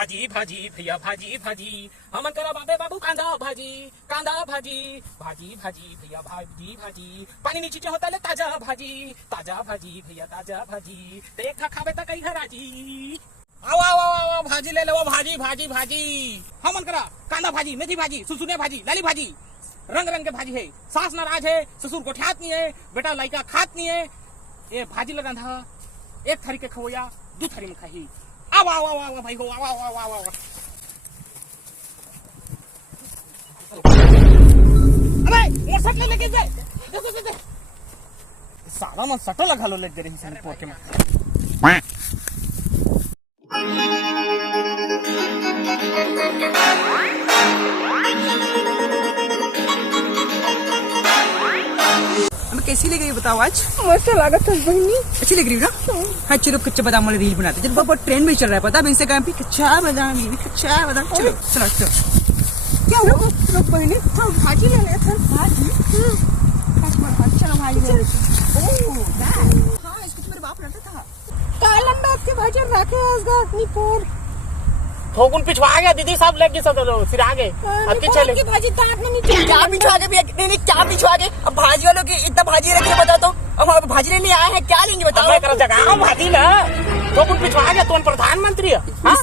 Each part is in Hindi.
भाजी भाजी भैया भाजी भाजी हमन करा बाबे बाबू कांदा भाजी भाजी भाजी भैया भाजी भाजी पानी नीचे होता ले ताजा भाजी भैया ताजा भाजी देख खावे त कई हराजी आओ आओ आओ भाजी ले लो भाजी भाजी भाजी हमन करा कांदा भाजी मेथी भाजी सुसुने भाजी लाली भाजी रंग रंग के भाजी है। सास नाराज है, ससुर को ठात नहीं है, बेटा लड़का खात नहीं है। ये भाजी लगा था एक थारी के खवैया दो थारी में खाही। आओ आओ आओ आओ भाई हो आओ आओ आओ आओ आओ अबे मोटरसाइकिल लेके जा दे साला मन सटो लगा लो ले जरे हिसन पोके में कैसी लग रही है बताओ आज? मस्त लागत है बहनी। अच्छी लग रही है ना? हाँ चलो कच्चा बादाम वाले रील बनाते हैं। बहुत ट्रेंड में चल रहा है पता है इंस्टाग्राम पे कच्चा बादाम चलो चलो चलो क्या हुआ लोग बहनी? हाँ भाजी ले ले सर भाजी। चलो भाजी ले हाँ इसको तो मेरे बाप रखता था कालंदा आपके भाजी रखे आसगा अपनी पोर ठोकुन पिछवा गया दीदी सब लेके सब फिर आगे अब के चले की भाजी ताक नहीं क्या पिछवा के नहीं क्या पिछवा के अब भाजी वालों की इतना भाजी रखे बता तो अब हम भाजी लेने आए हैं क्या लेंगे बताओ? मैं कर जगह भाजी ना ठोकुन पिछवा गया तुम प्रधानमंत्री हां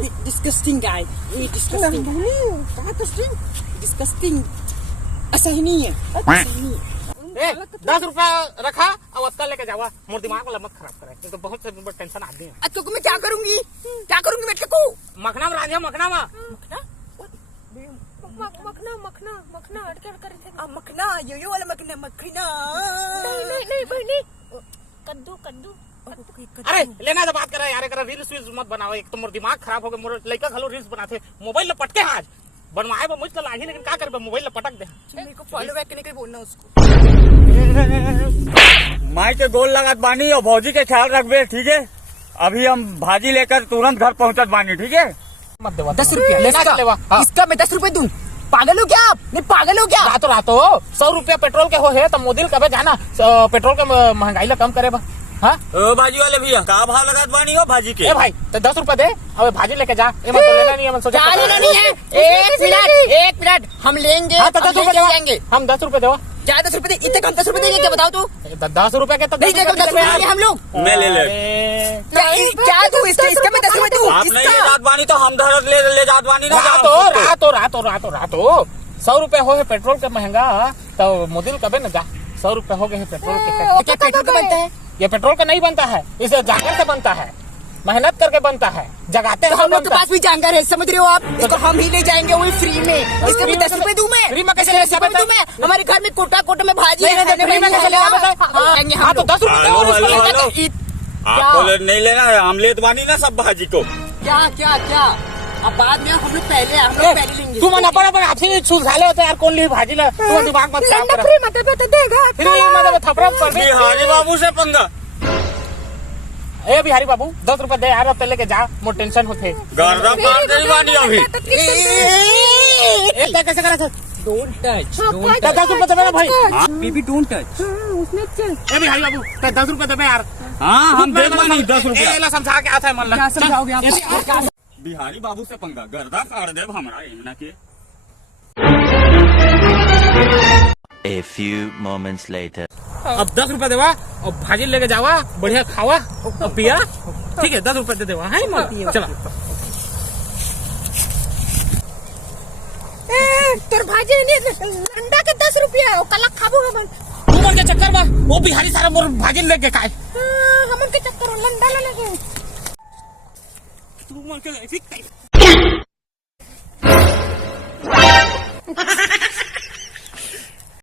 डिस्गस्टिंग गाय ये डिस्गस्टिंग असहनीय ए 10 रुपया रखा अब अत्ता लेके जावा मोर दिमाग वाला मत खराब करे ये तो बहुत से टेंशन आदमी है। अब तो मैं क्या करूंगी बेटे को मखना में राजा मखना में मखना अटके करे थे मखना यो वाला मखना नहीं बहनी कद्दू अरे लेना तो बात कर रहा है यार रील्स मत बनाओ एक तो मोर दिमाग खराब हो गया मोर लड़का खलो रील्स बनाते मोबाइल लपट के आज बनवाए मुझ तो लाही लेकिन क्या कर मोबाइल लपटक दे मेरे को फॉलो बैक करने के लिए बोलना उसको माई के गोल लगात बानी और भौजी के ख्याल रखबे ठीक है। अभी हम भाजी लेकर तुरंत घर पहुंचत बानी ठीक है। मत देवा 10 रुपया इसका मैं 10 रुपए दूं? पागल हो क्या आप? नहीं पागल हो क्या? रातों 100 रुपया पेट्रोल के हो है तो मोदी कभी जाना पेट्रोल के महंगाई ला कम करे बा हाँ भाजी वाले भैया कहा भाव लगात बानी हो भाजी के? ए भाई तो 10 रुपया दे अब भाजी लेके जा ये मत लेना नहीं है मैं सोचा लेना नहीं है। एक मिनट हम लेंगे हाँ तो 10 रुपया लेंगे हम 10 रुपया देवा क्या 10 रुपए इतने कम 10 रुपए देंगे क्या बताओ तो? 10 रुपया के तो नहीं देखो 10 रुपए हम लोग मैं ले क्या दूं इसका मैं 10 रुपए दूं? आप नहीं ले जात बानी तो हम धरत ले जात बानी ना रातों 100 रुपया हो है पेट्रोल का महंगा तो मोदी कभी न जा 100 रुपया हो गए है पेट्रोल के क्या पेट्रोल का बनता है? ये पेट्रोल का नहीं बनता है इसे जाकर से बनता है मेहनत करके बनता है जगाते तो हम लोग के पास भी जानकार है समझ रहे हो आप? इसको हम ही ले जाएंगे वही फ्री में इसके भी 10 रुपए दूं मैं फ्री में कैसे दूं मैं? हमारे घर में कोटा में भाजी है हाँ तो 10 रुपए आपको नहीं लेना है हम लेत बानी ना सब भाजी को क्या अब बाद में हम लोग पहले लेंगे। तू मना पड़ा आपसे सुलझाले होते यार कौन ली भाजी ला तू दिमाग मत खराब कर फ्री मत देगा फिर ये मतलब थपड़ा पर बिहारी बाबू से पंगा। ए बिहारी बाबू 10 रुपए दे यार अब लेके जा मोर टेंशन होते गर्दा पार नहीं बानी अभी एक कैसे करा था डोंट टच 10 रुपए दे भाई बेबी डोंट टच उसने चल ए बिहारी बाबू 10 रुपए दे यार हाँ हम दे बानी 10 रुपया ए ला समझा के आता है मन क्या समझाओगे आप? बिहारी बाबू से पंगा गर्दा काट दे हमारा इमना के। A few moments later. अब 10 रुपए देवा और भाजी लेके जावा बढ़िया खावा और पिया ठीक है 10 रुपए दे देवा है चला तोर भाजी नहीं अंडा के 10 रुपया कल खाबो हम तू मन के चक्कर में वो बिहारी सारा मोर भाजी लेके खाए हम के चक्कर लंडा लगे तू मन के